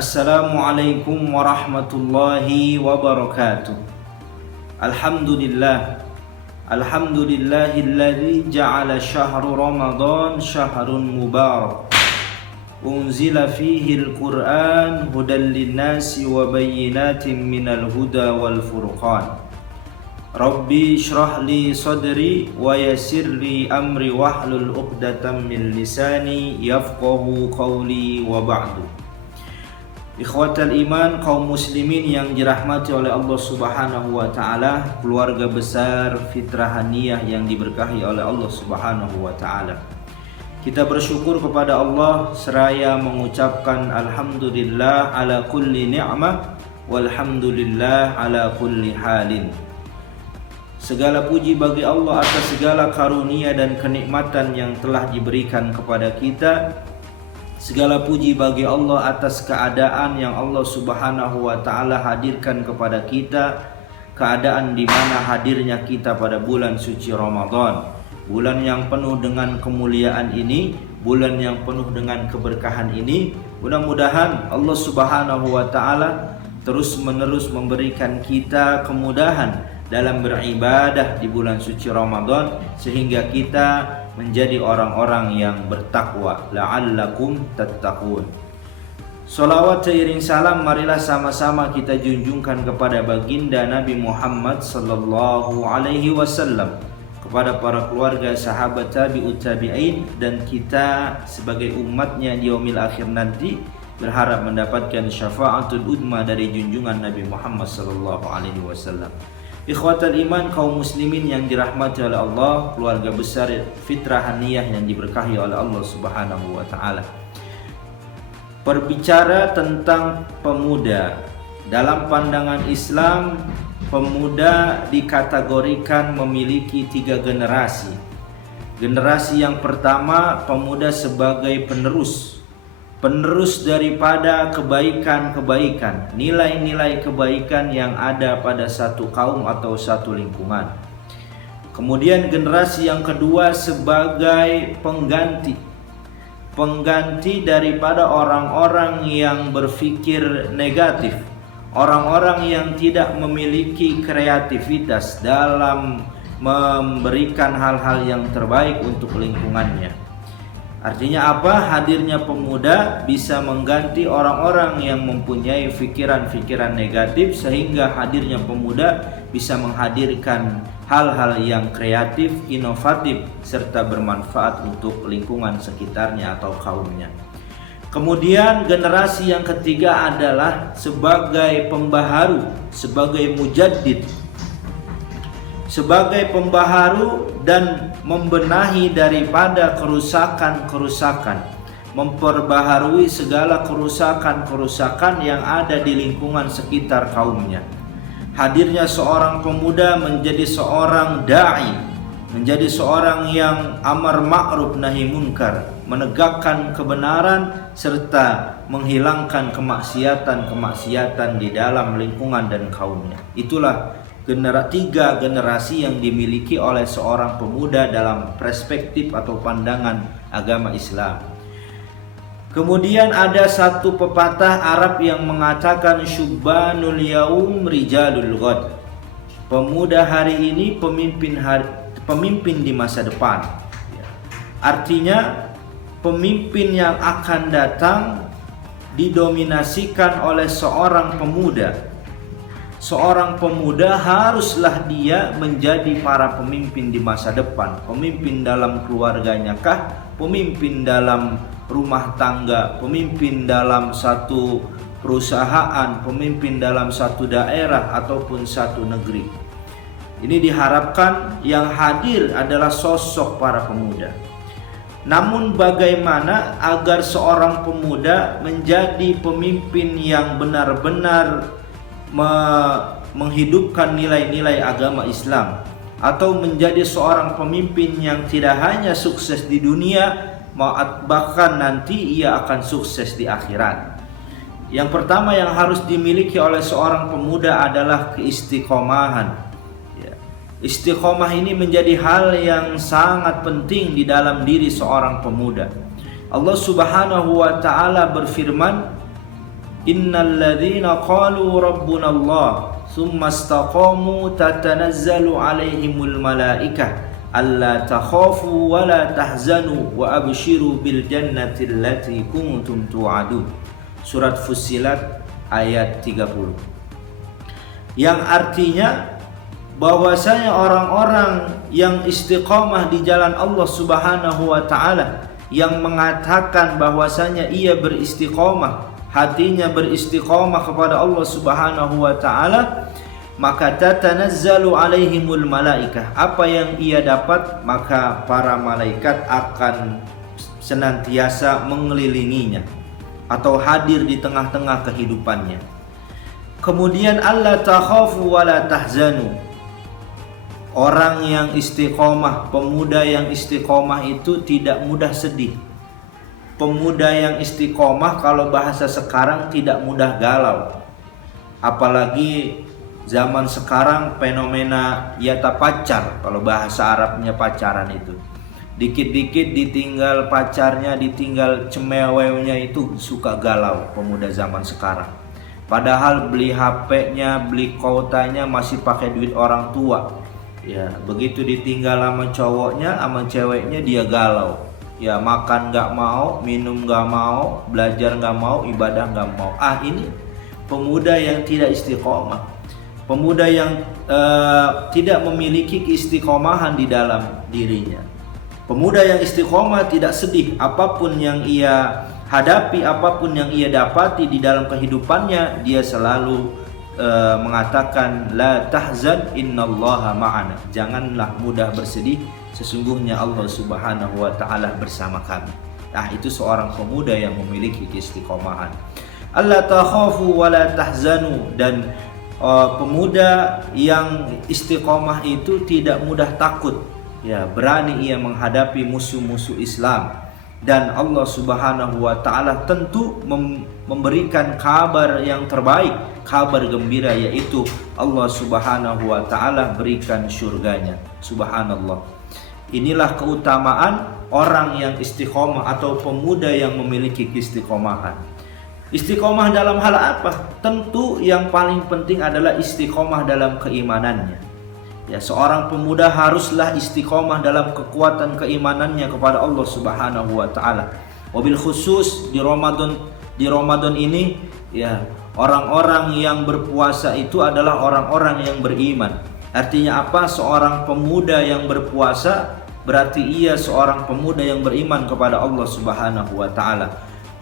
Assalamualaikum warahmatullahi wabarakatuh. Alhamdulillah. Alhamdulillahilladzi ja'ala syahru Ramadan syahrun mubarak. Unzila fihi al-Qur'an hudan lin-nasi wa bayyinatin minal huda wal furqan. Rabbi shrah li sadri wa yassir li amri wahlul 'uqdatam min lisani yafqahu qawli wa ba'du. Ikhwatal iman, kaum muslimin yang dirahmati oleh Allah Subhanahu wa taala, keluarga besar Fitrah Haniyah yang diberkahi oleh Allah Subhanahu wa taala. Kita bersyukur kepada Allah seraya mengucapkan alhamdulillah ala kulli ni'mah walhamdulillah ala kulli halin. Segala puji bagi Allah atas segala karunia dan kenikmatan yang telah diberikan kepada kita. Segala puji bagi Allah atas keadaan yang Allah Subhanahu wa taala hadirkan kepada kita, keadaan di mana hadirnya kita pada bulan suci Ramadan. Bulan yang penuh dengan kemuliaan ini, bulan yang penuh dengan keberkahan ini. Mudah-mudahan Allah Subhanahu wa taala terus-menerus memberikan kita kemudahan dalam beribadah di bulan suci Ramadan, sehingga kita menjadi orang-orang yang bertakwa, la'allakum tattaqun. Salawat seiring salam marilah sama-sama kita junjungkan kepada baginda Nabi Muhammad sallallahu alaihi wasallam, kepada para keluarga, sahabat, tabi'ut tabi'in, dan kita sebagai umatnya di yaumil akhir nanti berharap mendapatkan syafaatul udma dari junjungan Nabi Muhammad sallallahu alaihi wasallam. Ikhwatal iman, kaum muslimin yang dirahmati oleh Allah, keluarga besar Fitrah Haniyah yang diberkahi oleh Allah Subhanahu wa taala. Berbicara tentang pemuda, dalam pandangan Islam, pemuda dikategorikan memiliki 3 generasi. Generasi yang pertama, pemuda sebagai penerus daripada kebaikan-kebaikan, nilai-nilai kebaikan yang ada pada satu kaum atau satu lingkungan. Kemudian generasi yang kedua sebagai pengganti daripada orang-orang yang berpikir negatif, orang-orang yang tidak memiliki kreativitas dalam memberikan hal-hal yang terbaik untuk lingkungannya. Artinya apa? Hadirnya pemuda bisa mengganti orang-orang yang mempunyai pikiran-pikiran negatif, sehingga hadirnya pemuda bisa menghadirkan hal-hal yang kreatif, inovatif, serta bermanfaat untuk lingkungan sekitarnya atau kaumnya. Kemudian generasi yang ketiga adalah sebagai pembaharu, sebagai mujaddid, sebagai pembaharu dan membenahi daripada kerusakan-kerusakan, memperbaharui segala kerusakan-kerusakan yang ada di lingkungan sekitar kaumnya. Hadirnya seorang pemuda menjadi seorang da'i, menjadi seorang yang amar ma'ruf nahi munkar, menegakkan kebenaran serta menghilangkan kemaksiatan-kemaksiatan di dalam lingkungan dan kaumnya. Itulah 3 generasi yang dimiliki oleh seorang pemuda dalam perspektif atau pandangan agama Islam. Kemudian ada satu pepatah Arab yang mengatakan syubbanul yaum rijalul ghad. Pemuda hari ini pemimpin di masa depan. Artinya pemimpin yang akan datang didominasikan oleh seorang pemuda. Seorang pemuda haruslah dia menjadi para pemimpin di masa depan. Pemimpin dalam keluarganya kah? Pemimpin dalam rumah tangga? Pemimpin dalam satu perusahaan? Pemimpin dalam satu daerah ataupun satu negeri? Ini diharapkan yang hadir adalah sosok para pemuda. Namun bagaimana agar seorang pemuda menjadi pemimpin yang benar-benar menghidupkan nilai-nilai agama Islam, atau menjadi seorang pemimpin yang tidak hanya sukses di dunia, bahkan nanti ia akan sukses di akhirat? Yang pertama yang harus dimiliki oleh seorang pemuda adalah keistiqomahan. Istiqomah ini menjadi hal yang sangat penting di dalam diri seorang pemuda. Allah Subhanahu wa taala berfirman, Innal ladzina qalu rabbuna Allah tsumma istaqamu tatanazzalu alaihimul malaikah alla takhafu wa la tahzanu wa abshiru bil jannati allati kuntum tu'adun. Surat Fussilat ayat 30. Yang artinya bahwasanya orang-orang yang istiqamah di jalan Allah Subhanahu wa taala, yang mengatakan bahwasanya ia beristiqamah, hatinya beristiqamah kepada Allah Subhanahu wa taala, maka tatanazzalu alaihimul malaikah. Apa yang ia dapat, maka para malaikat akan senantiasa mengelilinginya atau hadir di tengah-tengah kehidupannya. Kemudian alla takhafu wa la tahzanu. Orang yang istiqomah, pemuda yang istiqomah itu tidak mudah sedih. Pemuda yang istiqomah kalau bahasa sekarang tidak mudah galau. Apalagi zaman sekarang fenomena yata pacar, kalau bahasa Arabnya pacaran itu. Dikit-dikit ditinggal pacarnya, ditinggal cemewewnya, itu suka galau pemuda zaman sekarang. Padahal beli HP-nya, beli kuotanya masih pakai duit orang tua. Ya, begitu ditinggal sama cowoknya, sama ceweknya, dia galau. Ya, makan gak mau, minum gak mau, belajar gak mau, ibadah gak mau. Ini pemuda yang tidak istiqomah. Pemuda yang tidak memiliki keistiqomahan di dalam dirinya. Pemuda yang istiqomah tidak sedih. Apapun yang ia hadapi, apapun yang ia dapati di dalam kehidupannya, dia selalu mengatakan la tahzan innallaha ma'ana. Janganlah mudah bersedih, sesungguhnya Allah Subhanahu wa taala bersama kami. Itu seorang pemuda yang memiliki keistiqomahan. Alla takhafu wa la tahzanu. Dan pemuda yang istiqomah itu tidak mudah takut. Ya, berani ia menghadapi musuh-musuh Islam. Dan Allah Subhanahu wa taala tentu memberikan kabar yang terbaik, kabar gembira, yaitu Allah Subhanahu wa taala berikan surganya. Subhanallah. Inilah keutamaan orang yang istiqomah atau pemuda yang memiliki keistiqomahan. Istiqomah dalam hal apa? Tentu yang paling penting adalah istiqomah dalam keimanannya. Ya, seorang pemuda haruslah istiqomah dalam kekuatan keimanannya kepada Allah Subhanahu wa taala. Wabil khusus di Ramadan ini, ya, orang-orang yang berpuasa itu adalah orang-orang yang beriman. Artinya apa? Seorang pemuda yang berpuasa berarti ia seorang pemuda yang beriman kepada Allah Subhanahu wa taala.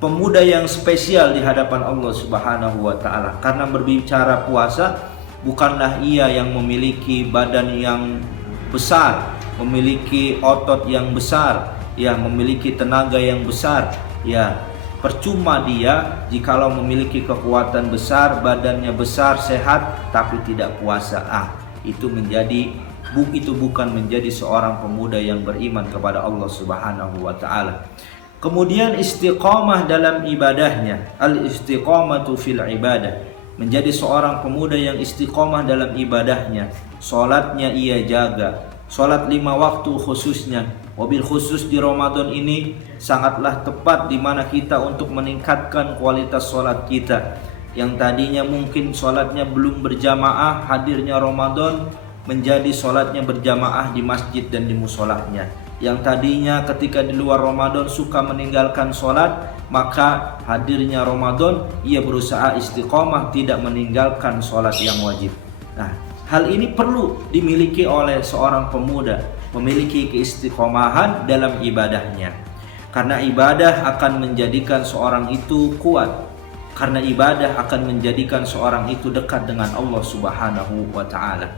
Pemuda yang spesial di hadapan Allah Subhanahu wa taala. Karena berbicara puasa, bukanlah ia yang memiliki badan yang besar, memiliki otot yang besar, ya, memiliki tenaga yang besar. Ya, percuma dia jikalau memiliki kekuatan besar, badannya besar, sehat, tapi tidak puasa. Itu bukan menjadi seorang pemuda yang beriman kepada Allah Subhanahu wa taala. Kemudian istiqamah dalam ibadahnya, al-istiqamatu fil ibadah. Menjadi seorang pemuda yang istiqamah dalam ibadahnya. Salatnya ia jaga, salat 5 waktu khususnya. Wabil khusus di Ramadan ini sangatlah tepat di mana kita untuk meningkatkan kualitas salat kita. Yang tadinya mungkin salatnya belum berjamaah, hadirnya Ramadan menjadi salatnya berjamaah di masjid dan di musolahnya. Yang tadinya ketika di luar Ramadan suka meninggalkan sholat, maka hadirnya Ramadan ia berusaha istiqomah tidak meninggalkan sholat yang wajib. Hal ini perlu dimiliki oleh seorang pemuda, memiliki keistiqomahan dalam ibadahnya. Karena ibadah akan menjadikan seorang itu kuat. Karena ibadah akan menjadikan seorang itu dekat dengan Allah Subhanahu wa taala.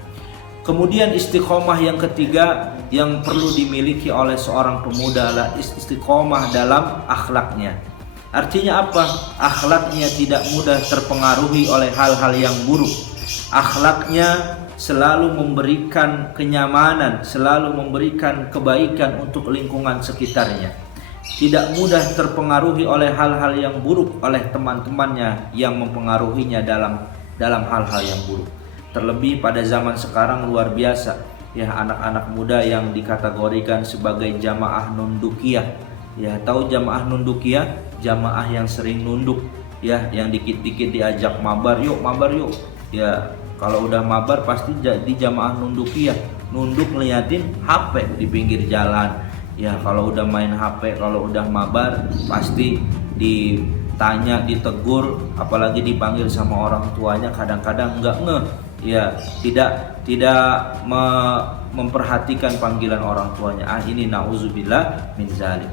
Kemudian istiqomah yang ketiga yang perlu dimiliki oleh seorang pemuda adalah istiqomah dalam akhlaknya. Artinya apa? Akhlaknya tidak mudah terpengaruhi oleh hal-hal yang buruk. Akhlaknya selalu memberikan kenyamanan, selalu memberikan kebaikan untuk lingkungan sekitarnya. Tidak mudah terpengaruhi oleh hal-hal yang buruk oleh teman-temannya yang mempengaruhinya dalam hal-hal yang buruk. Terlebih pada zaman sekarang luar biasa, ya, anak-anak muda yang dikategorikan sebagai jamaah nundukiyah. Ya, tahu jamaah nundukiyah? Jamaah yang sering nunduk. ya, yang dikit-dikit diajak mabar yuk. Ya, kalau udah mabar pasti jadi jamaah nundukiyah, nunduk ngeliatin HP di pinggir jalan. Ya, kalau udah main HP, kalau udah mabar pasti ditanya, ditegur, apalagi dipanggil sama orang tuanya, kadang-kadang enggak ngeh. Ya, tidak memperhatikan panggilan orang tuanya. Ini nauzubillah min zalik.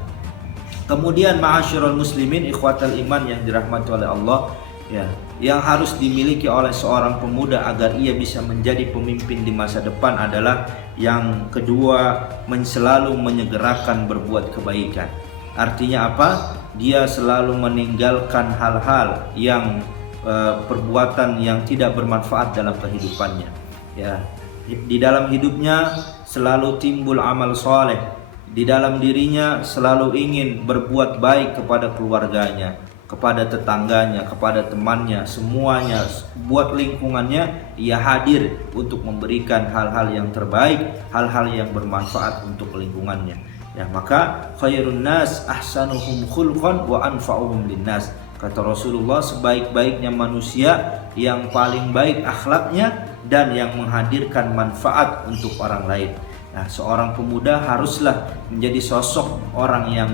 Kemudian ma'asyiral muslimin ikhwatal iman yang dirahmati oleh Allah, ya, yang harus dimiliki oleh seorang pemuda agar ia bisa menjadi pemimpin di masa depan adalah yang kedua, selalu menyegerakan berbuat kebaikan. Artinya apa? Dia selalu meninggalkan hal-hal yang perbuatan yang tidak bermanfaat dalam kehidupannya. Ya, di dalam hidupnya selalu timbul amal soleh. Di dalam dirinya selalu ingin berbuat baik kepada keluarganya, kepada tetangganya, kepada temannya, semuanya, buat lingkungannya. Ia hadir untuk memberikan hal-hal yang terbaik, hal-hal yang bermanfaat untuk lingkungannya. Ya, maka khairun nas ahsanuhum khulqan wa anfa'uhum linnas. Kata Rasulullah, sebaik-baiknya manusia yang paling baik akhlaknya dan yang menghadirkan manfaat untuk orang lain. Nah, seorang pemuda haruslah menjadi sosok orang yang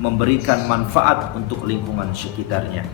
memberikan manfaat untuk lingkungan sekitarnya.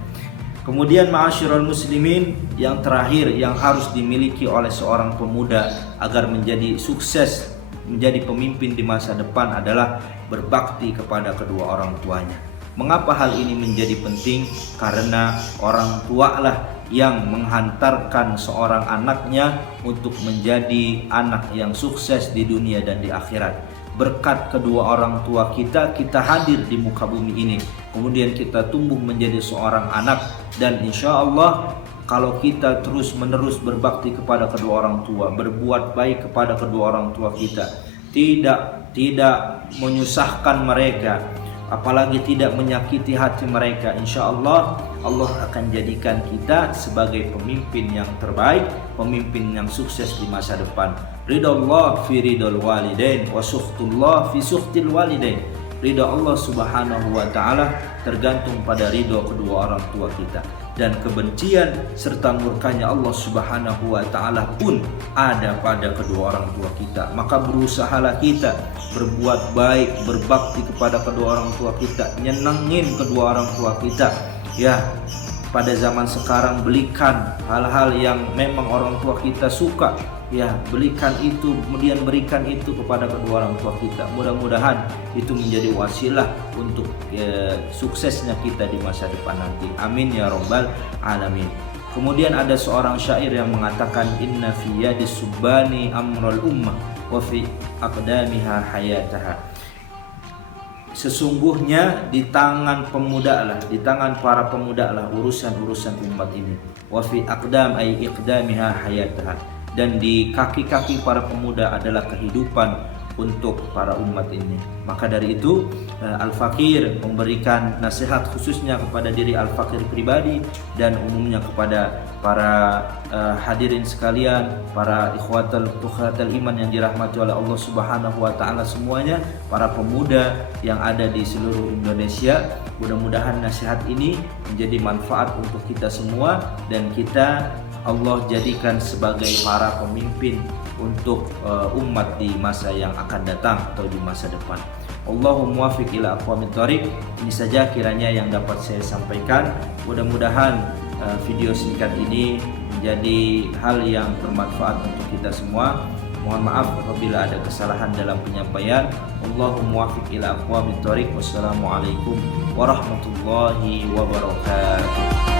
Kemudian ma'asyiral muslimin, yang terakhir yang harus dimiliki oleh seorang pemuda agar menjadi sukses, menjadi pemimpin di masa depan adalah berbakti kepada kedua orang tuanya. Mengapa hal ini menjadi penting? Karena orang tua lah yang menghantarkan seorang anaknya untuk menjadi anak yang sukses di dunia dan di akhirat. Berkat kedua orang tua kita hadir di muka bumi ini. Kemudian kita tumbuh menjadi seorang anak, dan insya Allah kalau kita terus menerus berbakti kepada kedua orang tua, berbuat baik kepada kedua orang tua kita, tidak menyusahkan mereka, apalagi tidak menyakiti hati mereka, insya Allah Allah akan jadikan kita sebagai pemimpin yang terbaik, pemimpin yang sukses di masa depan. Ridallah fi ridal walidain wa sukhtullah fi sukhtil walidain. Ridha Allah subhanahu wa ta'ala tergantung pada ridho kedua orang tua kita, dan kebencian serta murkanya Allah subhanahu wa ta'ala pun ada pada kedua orang tua kita. Maka berusahalah kita berbuat baik, berbakti kepada kedua orang tua kita, nyenengin kedua orang tua kita. Ya, pada zaman sekarang belikan hal-hal yang memang orang tua kita suka. Ya, belikan itu, kemudian berikan itu kepada kedua orang tua kita. Mudah-mudahan itu menjadi wasilah untuk suksesnya kita di masa depan nanti. Amin ya rabbal alamin. Kemudian ada seorang syair yang mengatakan, inna fi yadis subani amrul ummah wa fi aqdamiha hayataha. Sesungguhnya di tangan pemuda lah, di tangan para pemuda lah urusan-urusan umat ini. Wa fi aqdam ay iqdamiha hayataha. Dan di kaki-kaki para pemuda adalah kehidupan untuk para umat ini. Maka dari itu Al-Fakir memberikan nasihat khususnya kepada diri Al-Fakir pribadi dan umumnya kepada para hadirin sekalian, para ikhwatal iman yang dirahmati oleh Allah Subhanahu wa taala semuanya, para pemuda yang ada di seluruh Indonesia. Mudah-mudahan nasihat ini menjadi manfaat untuk kita semua, dan kita Allah jadikan sebagai para pemimpin untuk umat di masa yang akan datang atau di masa depan. Allahumma muwaffiq ila aqwamit thoriq. Ini saja kiranya yang dapat saya sampaikan. Mudah-mudahan video singkat ini menjadi hal yang bermanfaat untuk kita semua. Mohon maaf apabila ada kesalahan dalam penyampaian. Allahumma muwaffiq ila aqwamit thoriq. Wassalamualaikum warahmatullahi wabarakatuh.